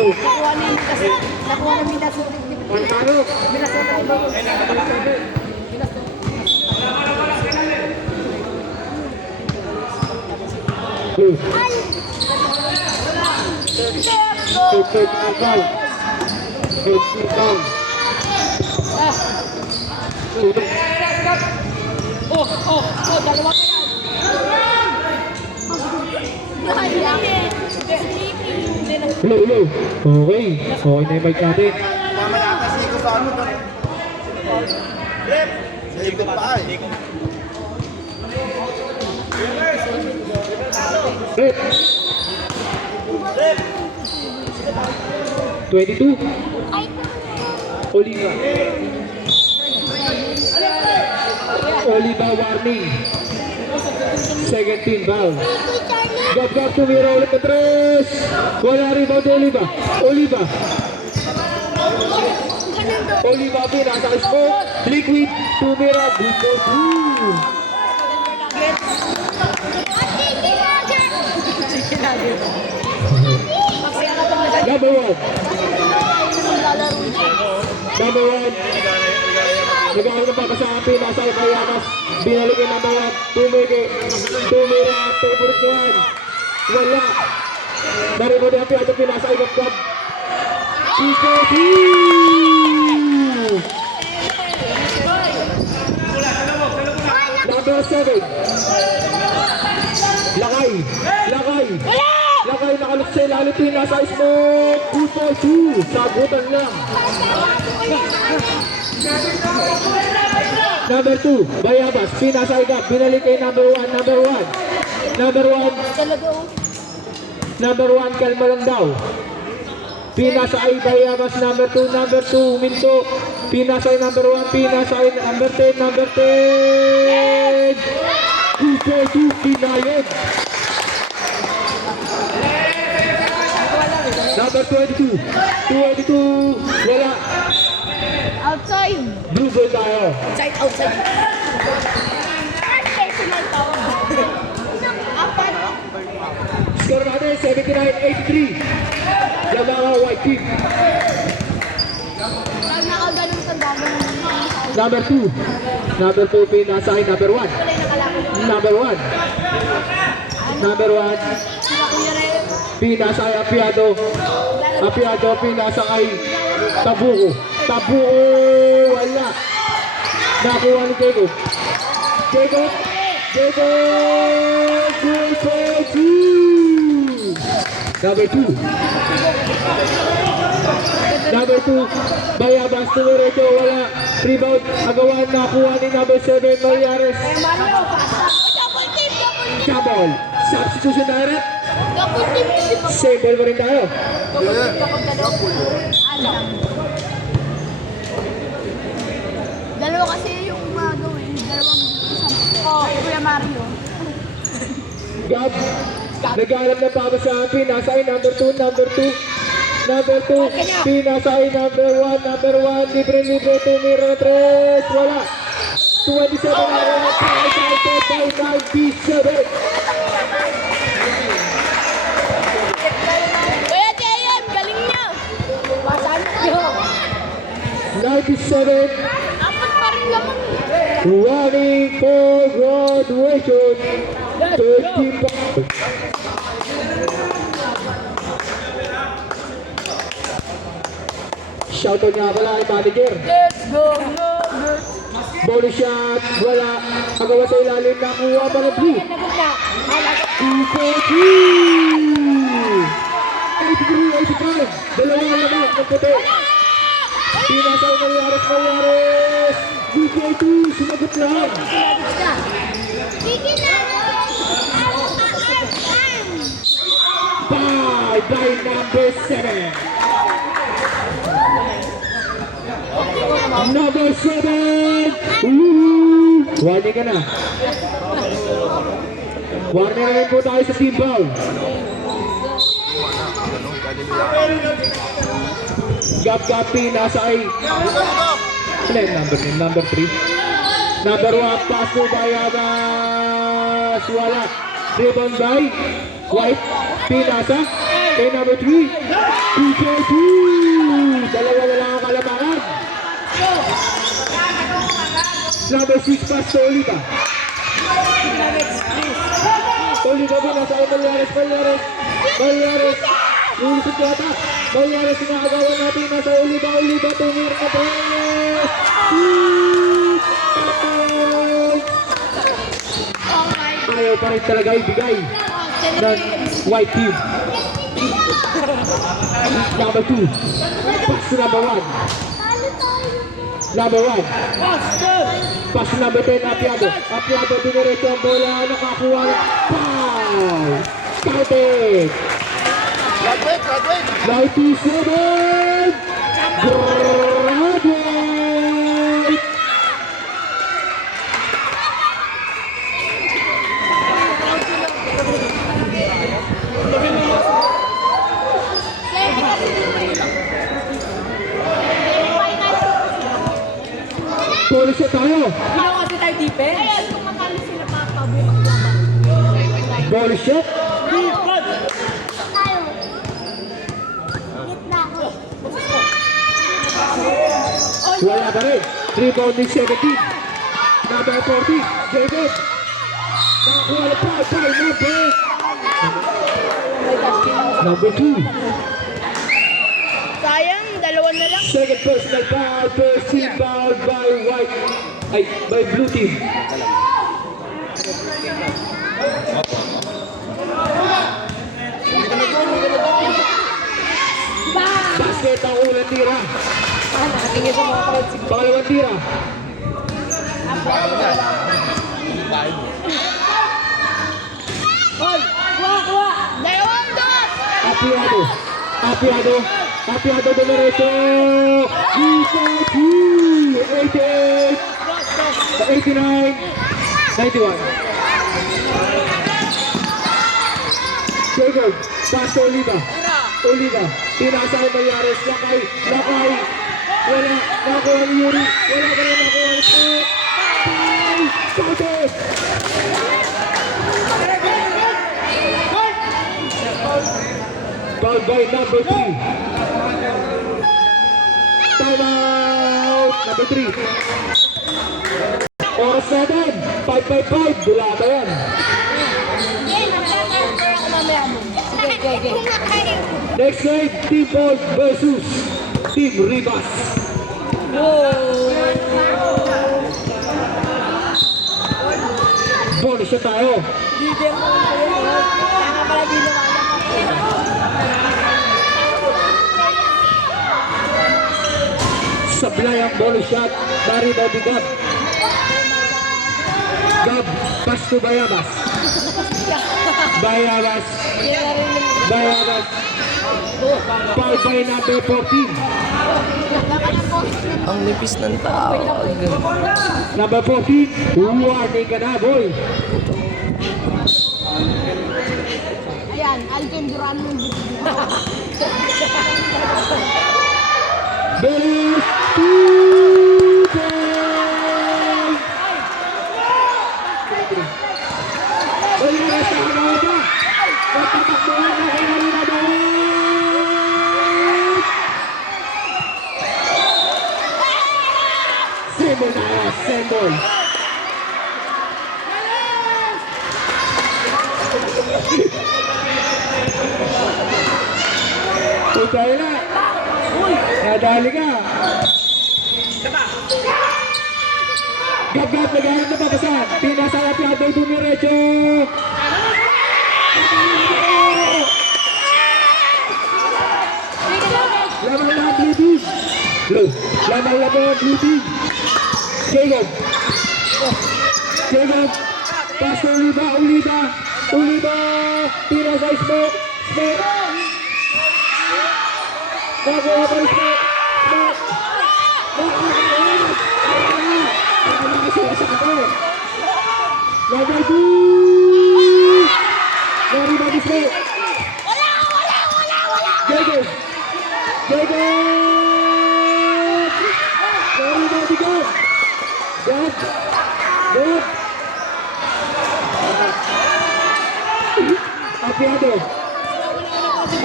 Nakuha na yung kasi. Nakuha na Minnesota. Dalawa ka yan. Hello. Okay na yung mic natin. Mamaya kasi ko sa ano doon. Sa ikot pa eh. Rep. 22. Oliva warning. Second team foul. Gab, tumira ulit na 3. Wala rebound Oliva pinasa smoke. Liquid, tumira. Good for 2. Number 1. Nagkakaroon ng papasapi, nasa Kayamas. Binalikin number 1. Tumira, favorite ko yan. Wala. Naribo din ang piyato, pinasa ikot club. Number 7. Lakay nakalok sa ilalim, pinasa smoke. 2 for 2. Sagutan lang. Number 2, Bayabas, pinasa agad, binalik kay number 1, number 1. Number 1, Talaga oh. number 1, kalma lang daw. Pinasa ay Bayabas, number 2, Minto. Pinasa ay number 1, pinasa ay number 10, number 10. Kupetu, pinayod. Number 22, wala. Outside. Blue ball tayo. Outside, outside. Personal to. Apat. Score natin, 79-83. Lamang white team. Pag nakaganon sa dami ng Number 2, pinasa ay number 1. kulay na kalaban. Number 1, Sila Kuya Reo. pinasa ay Apiado. Apiado, pinasa ay Tabuko. Tabuko, wala. Nakuha ni Jacob. Jacob, goal for 2. Number 2, Bayabas, Tumirecho, wala. Rebound, agawan, nakuha ni number 7, Malyares. Mario, pasa. Double team, double team. Kabol, substitution direct. Double team. Same ball pa rin tayo. Alam. Dalawa kasi yung gawin. Dalawang isang. Oh, Kuya Mario. Gab, nag-aalam na pa sa pinasa ay number 2, pinasa ay number 1, libre, tumira na 3, wala. 27 na excited by 97. Kuya Jayan, galing niya. Basahan niyo. 97, Apat pa rin naman. running for graduation. 30 points. Shoutout nga pala kay manager. Let's go, Nuggets. Bonus shot, wala. Agawa sa ilalim, nakuha pa ng blue. Nagot na. Halaga. 83, 85. Dalawa naman ng puti. Pinasa ang Malyares. BK2, sumagot lang. Kiki na. By number 7. Number 7. Warning ka na. Warning na rin po tayo sa team foul. Gap-gapi, nasa ay... Ano yung number 3? Number 1, pass to Bayabas. Wala. Rebound by White. Pinasa. And number 3, PK2. Dalawa na lang ang kalamangan. Number 6, pass to Oliva. Oliva po, nasa ay Malyares. Ulusot yata. Malyares, sinakagawa natin. Nasa Oliva. Tumir na tres. Ayaw pa rin talaga ibigay ng white team. Number 2, pass to number 1. Pass to number 10, Apiado, diniretso ang bola, nakakuha. Foul! Counted! 97! Graduate! Bonus shot tayo. Ginawa kasi tayo defense. Ayan, kung makali sila papabukas laban. Bonus shot. Tayo. Gitna. Wala pa rin. Rebounding 17. Number 40. Jacob. Nakakuha na pa. Number 2. Sayang, dalawa na lang. Second personal foul. First team foul by white. Ay, by blue team. Basket ang unang tira. Nakatingin sa mga crowd siguro. Pangalawang tira. Hoy! Kuha! Dalawang dos! Apiado. Apiado. Apiado dumiretso. Isachi. 88. 89. 91. Jacob. Pass to Oliva. Oliva. Pinasa kay Mayares. Lakay. Lakay. Wala. Nakuha ni Yuri. Wala ka na nakuha ni Sport. Santos. Fouled by number 3. Timeout number 3. Oras natin. 5-5-5. Bulata yan. Sige. Next game, Team Bolt versus Team Rivas. Bonus siya tayo. Leader mo yun. Kaya pala di Sablay ang bonus shot. Dari daw di Gab. Gab, pass to Bayabas. Bayabas. Bayabas. Foul by number 14. Ang nipis ng tao. Number 14, warning ka na, boy. Ayan, Alvin Duran ng Bilis, 2 points. Bayabas na kamawada. Magtatakbuhan na kay Marina Bawat. Sembol na, Sembol. Putay na. Nadali ka. Gab-gab, naghahanap na papasan. Pinasa na Piado Dumiretso. Lamang lang Blue Team. Lamang lang Blue Team. Jacob. Jacob. Pass to Oliva. Oliva. Pinasa Smoke. Nakuha pa Smoke. Number 2. Dari bagi Smoke. Jacob. Dari bagi Gab.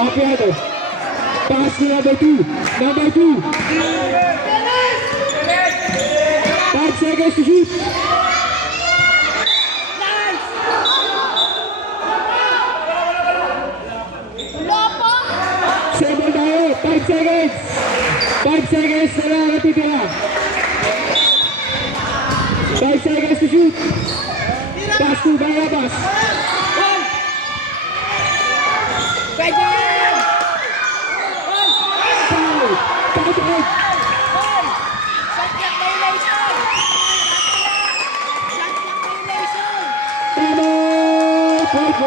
Apiado. Pass to number 2. 5 seconds to shoot. Sembol tayo. 5 seconds. 5 seconds na lang natitira. 5 seconds to shoot. Pass to Bayabas. Foul. Count out. Tama. Point.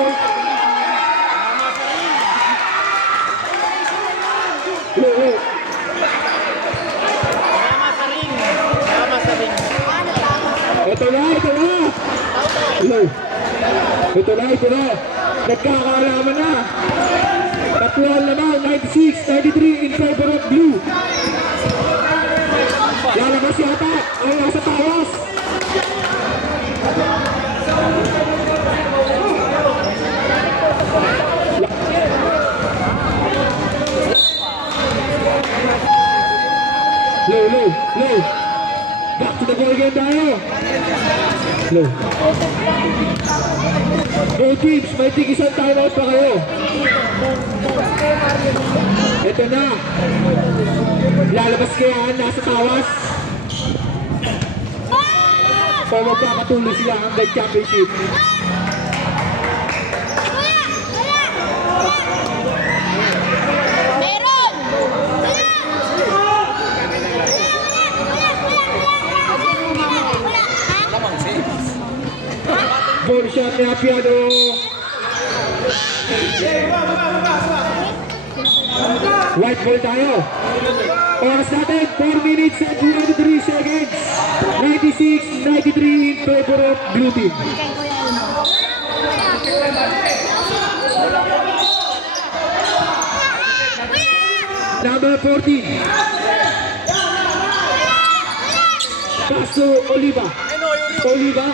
Ito na. Nagkakaalaman na. Tatluhan naman, 96-93 in favor of blue. Lalabas yata ang nasa tawas. Low. Back to the ball game tayo. Low. Both teams, may tigisang timeout pa kayo. Ito na. Lalabas kaya nasa tawas. O magpapatuloy sila hanggang championship. Meron! Ball shot ni Apiano. White ball tayo. Oras natin, 4 minutes and 23 seconds. 96-93 in favor of blue team. Kay Kuya Elmo. Number 14. Pass to Oliva. Oliva.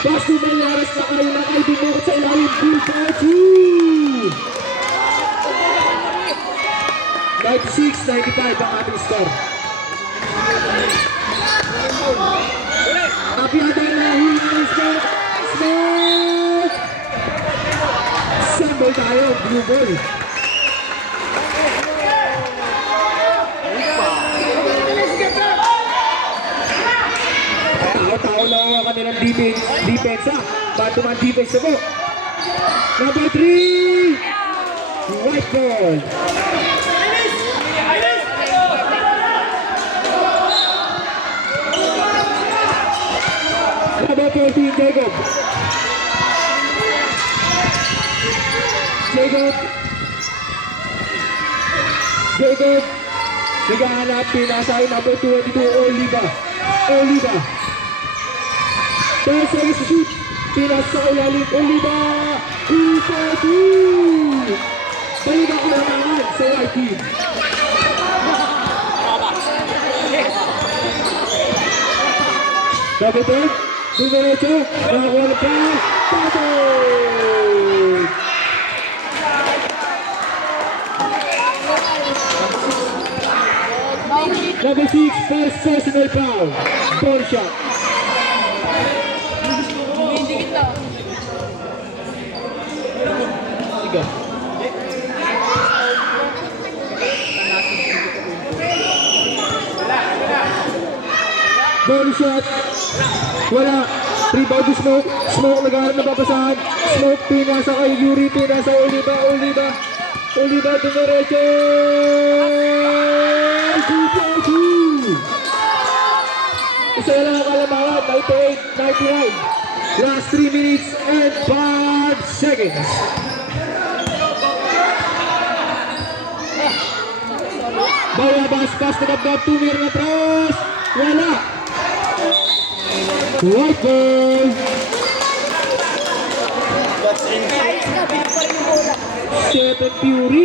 Pass to Malaras na kayo na kayo dumukot sa ilalim. Full for 2. 96-95 ang ating score. Apiada na huli ng score. Smoke! Sample tayo, blue ball. Tao lang ang kanilang defense ha. Batuman defense na po. Number 3. White ball. Number 14, Jacob. Jacob. Naghahanap, pinasay number 22, Oliva. 10 seconds to shoot. Pinas sa ilalim. Oliva. 2-4-2. Baliba ko naman sa white team. Number 10. Dumiretso. Nakakuha na pa. Tatay. Number 6. First personal foul. Ball shot. Tiga. Ball shot. Wala. Rebound to Smoke. Smoke naghahanap na babasahan. Smoke pinasa kay Yuri. Pinasa Oliva. Oliva dumiretso. 2-2. Isa lang ang kalamangan. 98-99. Last 3 minutes and 5 seconds. Bayabas, pass na kabab, tumir na atras. Wala. White ball. Stephen Fury.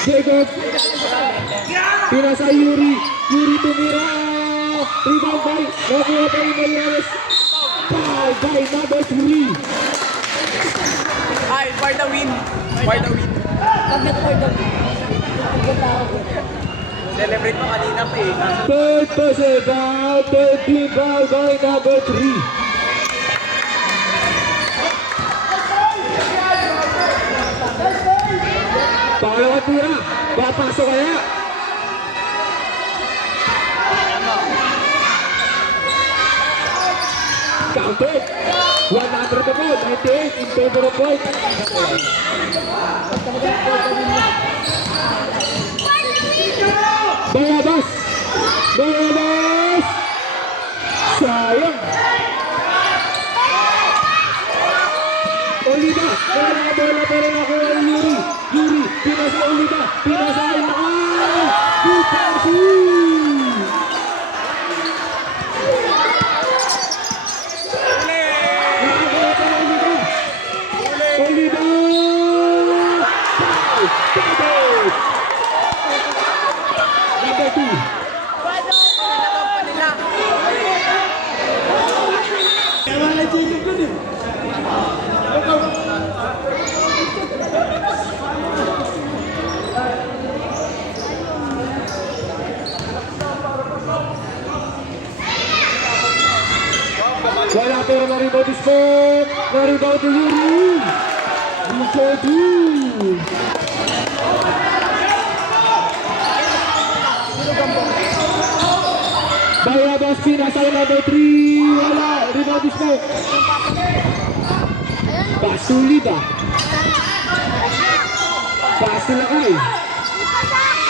Jacob. Pinasa Yuri tumira. Rebound by nakuha pa rin Malares. Foul by number 3. Ay, for the win. Celebrate mo kanina pa eh. Third person foul. Third team foul by number 3. Pangalawang tira. Papasok kaya. Counted. 100 na po. 98 in favor of White. Bayabas. Sayang. Oliva. Bola pa rin ako ang Yuri. Pinasa Oliva. Pinasa kay Makai. 2-2. Oliva. Number 2. Wala pero na-rebound ni Smoke. Na-rebound ni Yuri. 2-2. Bayabas pinasa number 3. Wala. Rebound ni Smoke. Pass to Oliva. Pass to Lakay.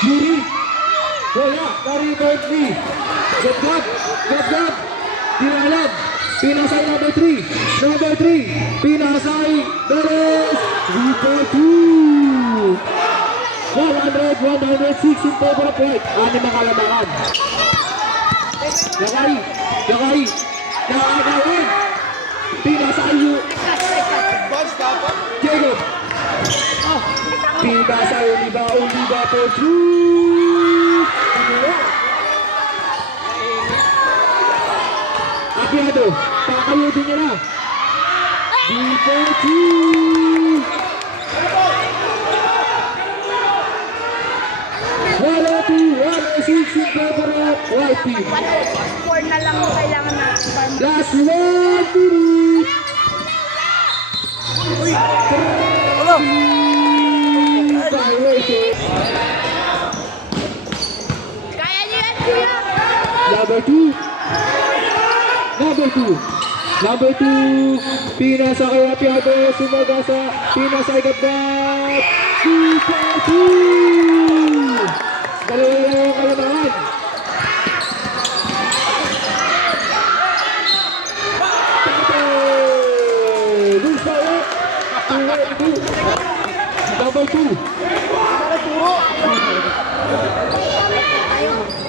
Yuri. Wala, na-rebound ni. Gab. Dinalag. Pinasay number 3. Pinasay. Perez. Rebound 2. 106 in favor of White. 6 ang kalamangan. Lakay. Nakakawin. Pinasay yung Bounce dapat. Jacob. Pinasay Oliva for 2. Apiado. Pakayodin niya na. For 2. Wala 2, 106 in favor of White team. 4 na lang yung kailangan na. Last one, Tiri. Violation. Kaya niyo yan, kuya! Number 2. Pinasa kay Apiado. Sumagasa. Pinasa kay Gabbat. 2-2. Dalawa kalamangan.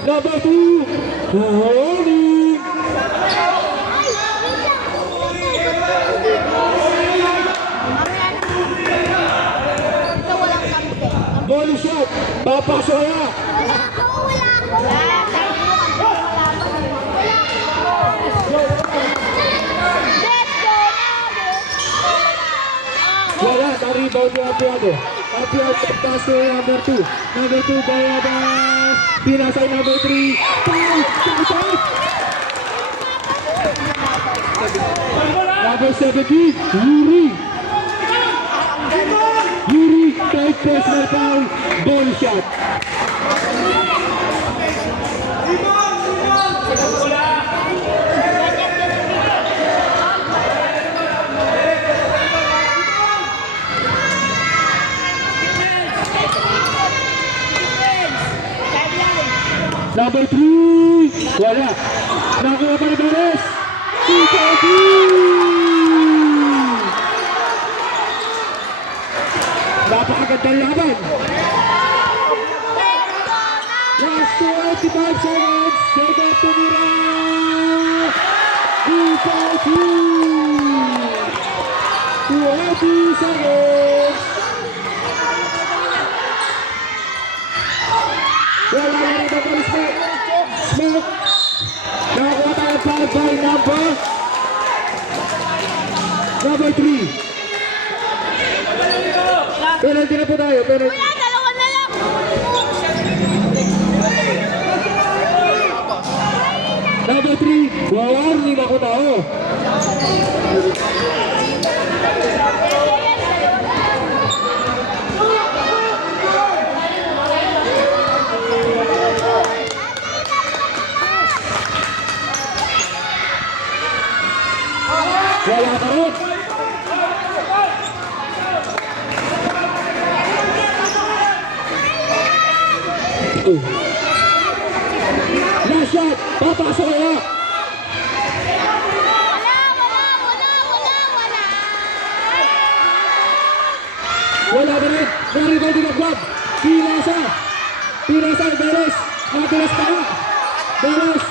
Number 2. Holding. Ito walang kampe. Volley shot. Papasok kaya. Wala ako. Let's go now! Wala. Na-rebound yung Apiado. Apiado pass to number 2. Number 2 Bayabas. Pinasay number 3. Foul. Number 17. Yuri. Tight personal foul. Ball shot. Number 3. Wala. Nakuha pa ni Perez. 2-2. Napakagandang laban. Last 25 seconds. Jacob tumira. 2-2. 20 seconds. Wala na rin ang smoke. Nakakuha tayo foul by number 3. Penalty na po tayo. Penalty. Kuya, dalawa na lang! Number 3. Warning ako tao. Wala ka rin. Last shot. Papasok kaya. Wala ka rin. Na-rebound din ang club. Pinasa. Perez. Matilas pa nga. Perez.